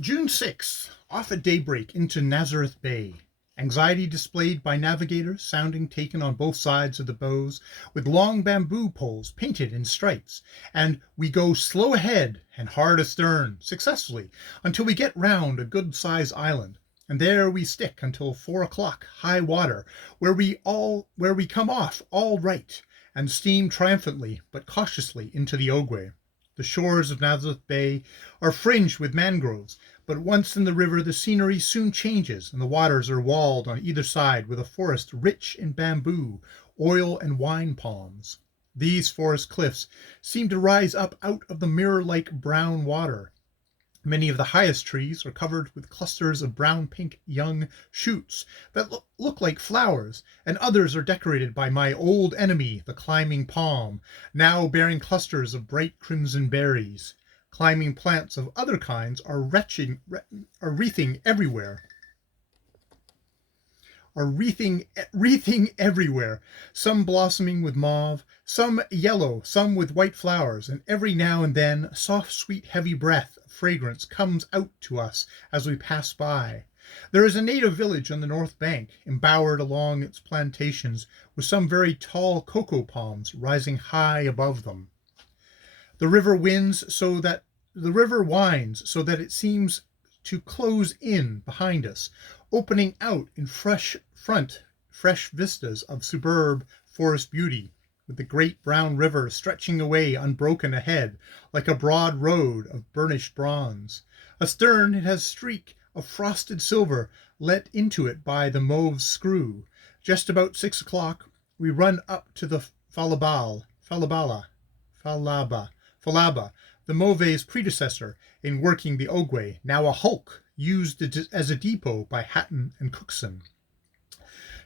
June 6th, off at daybreak into Nazareth Bay. Anxiety displayed by navigators, sounding taken on both sides of the bows, with long bamboo poles painted in stripes, and we go slow ahead and hard astern, successfully, until we get round a good-sized island, and there we stick until 4 o'clock, high water, where we come off all right, and steam triumphantly but cautiously into the Ogwe. The shores of Nazareth Bay are fringed with mangroves, but once in the river the scenery soon changes, and the waters are walled on either side with a forest rich in bamboo, oil, and wine palms. These forest cliffs seem to rise up out of the mirror-like brown water. Many of the highest trees are covered with clusters of brown-pink young shoots that look like flowers, and others are decorated by my old enemy, the climbing palm, now bearing clusters of bright crimson berries. Climbing plants of other kinds are wreathing everywhere, some blossoming with mauve, some yellow, some with white flowers, and every now and then a soft, sweet, heavy breath of fragrance comes out to us as we pass by. There is a native village on the north bank, embowered along its plantations, with some very tall cocoa palms rising high above them. The river winds so that it seems to close in behind us, opening out in fresh vistas of superb forest beauty, with the great brown river stretching away unbroken ahead, like a broad road of burnished bronze. Astern it has a streak of frosted silver let into it by the mauve screw. Just about 6 o'clock we run up to the Falaba, the Mauve's predecessor in working the Ogwe, now a hulk used as a depot by Hatton and Cookson.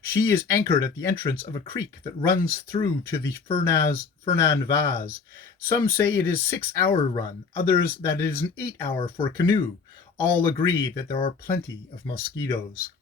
She is anchored at the entrance of a creek that runs through to the Fernan Vaz. Some say it is a 6-hour run, others that it is an 8-hour for a canoe. All agree that there are plenty of mosquitoes.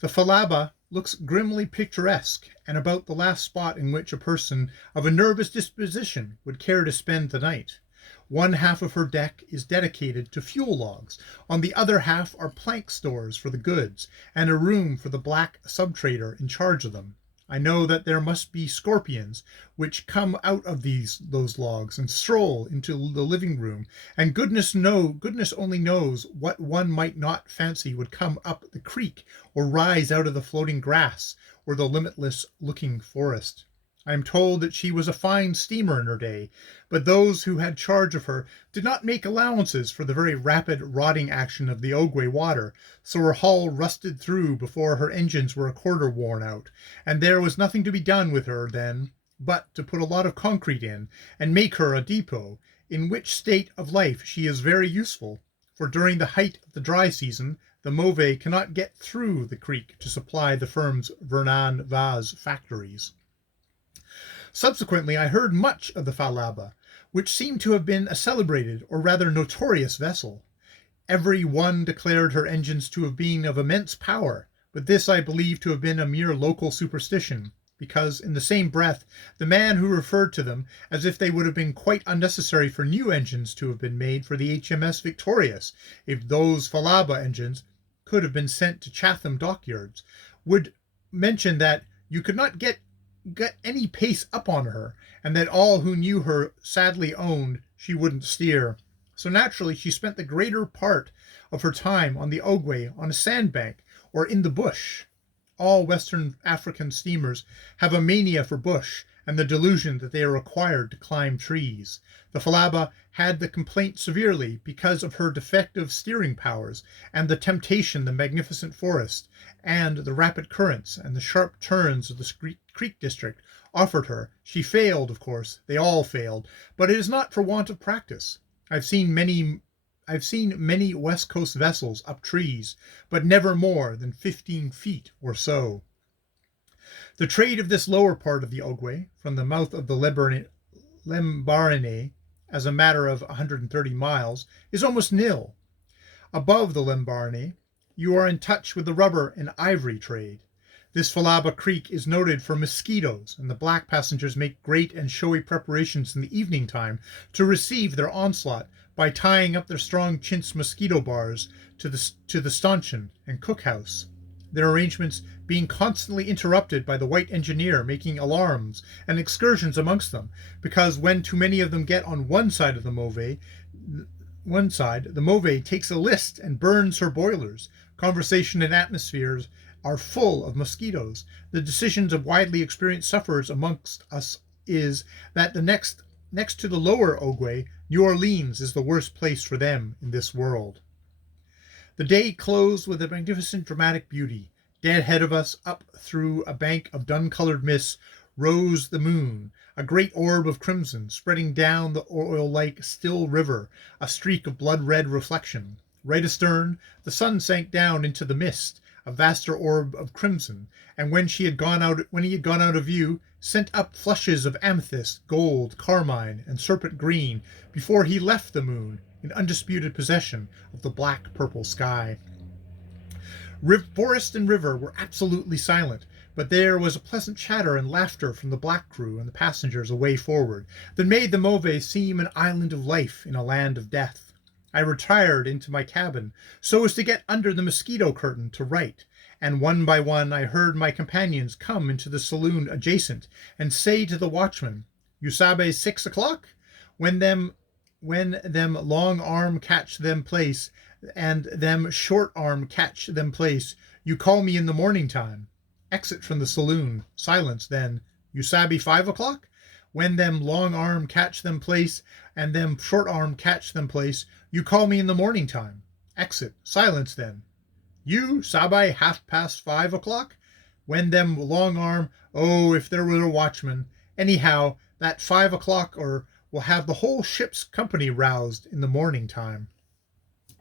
The Falaba looks grimly picturesque, and about the last spot in which a person of a nervous disposition would care to spend the night. One half of her deck is dedicated to fuel logs. On the other half are plank stores for the goods, and a room for the black subtrader in charge of them. I know that there must be scorpions which come out of those logs and stroll into the living room, and goodness only knows what one might not fancy would come up the creek or rise out of the floating grass or the limitless looking forest. I am told that she was a fine steamer in her day, but those who had charge of her did not make allowances for the very rapid rotting action of the Ogwe water, so her hull rusted through before her engines were a quarter worn out, and there was nothing to be done with her then but to put a lot of concrete in and make her a depot, in which state of life she is very useful, for during the height of the dry season the Mauve cannot get through the creek to supply the firm's Vernan Vaz factories. Subsequently I heard much of the Falaba, which seemed to have been a celebrated, or rather notorious vessel. Every one declared her engines to have been of immense power, but this I believe to have been a mere local superstition, because in the same breath the man who referred to them as if they would have been quite unnecessary for new engines to have been made for the HMS Victorious, if those Falaba engines could have been sent to Chatham dockyards, would mention that you could not get any pace up on her, and that all who knew her sadly owned she wouldn't steer. So naturally she spent the greater part of her time on the Ogwe, on a sandbank, or in the bush. All Western African steamers have a mania for bush, and the delusion that they are required to climb trees. The Falaba had the complaint severely because of her defective steering powers, and the temptation the magnificent forest, and the rapid currents, and the sharp turns of the creek district offered her. She failed, of course. They all failed, but it is not for want of practice. I've seen many West Coast vessels up trees, but never more than 15 feet or so. The trade of this lower part of the Ogwe, from the mouth of the Lembarene, as a matter of 130 miles, is almost nil. Above the Lembarene, you are in touch with the rubber and ivory trade. This Falaba Creek is noted for mosquitoes, and the black passengers make great and showy preparations in the evening time to receive their onslaught by tying up their strong chintz mosquito bars to the stanchion and cookhouse, their arrangements being constantly interrupted by the white engineer making alarms and excursions amongst them, because when too many of them get on one side, the Mauve takes a list and burns her boilers. Conversation and atmospheres are full of mosquitoes. The decisions of widely experienced sufferers amongst us is that the next to the lower Ogowe, New Orleans is the worst place for them in this world. The day closed with a magnificent dramatic beauty. Dead ahead of us, up through a bank of dun-colored mist, rose the moon, a great orb of crimson, spreading down the oil-like still river, a streak of blood-red reflection. Right astern, the sun sank down into the mist, a vaster orb of crimson, and when he had gone out of view, sent up flushes of amethyst, gold, carmine, and serpent green before he left the moon in undisputed possession of the black-purple sky. Forest and river were absolutely silent, but there was a pleasant chatter and laughter from the black crew and the passengers away forward that made the Mauve seem an island of life in a land of death. I retired into my cabin so as to get under the mosquito curtain to write, and one by one I heard my companions come into the saloon adjacent and say to the watchman, "You sabe 6 o'clock? When them long arm catch them place, and them short arm catch them place, you call me in the morning time." Exit from the saloon. Silence. Then, "You sabe 5 o'clock? When them long arm catch them place, and them short arm catch them place, you call me in the morning time." Exit. Silence. Then, "You sabe 5:30 o'clock? When them long arm, oh, if there were a watchman. Anyhow, that 5 o'clock or will have the whole ship's company roused in the morning time."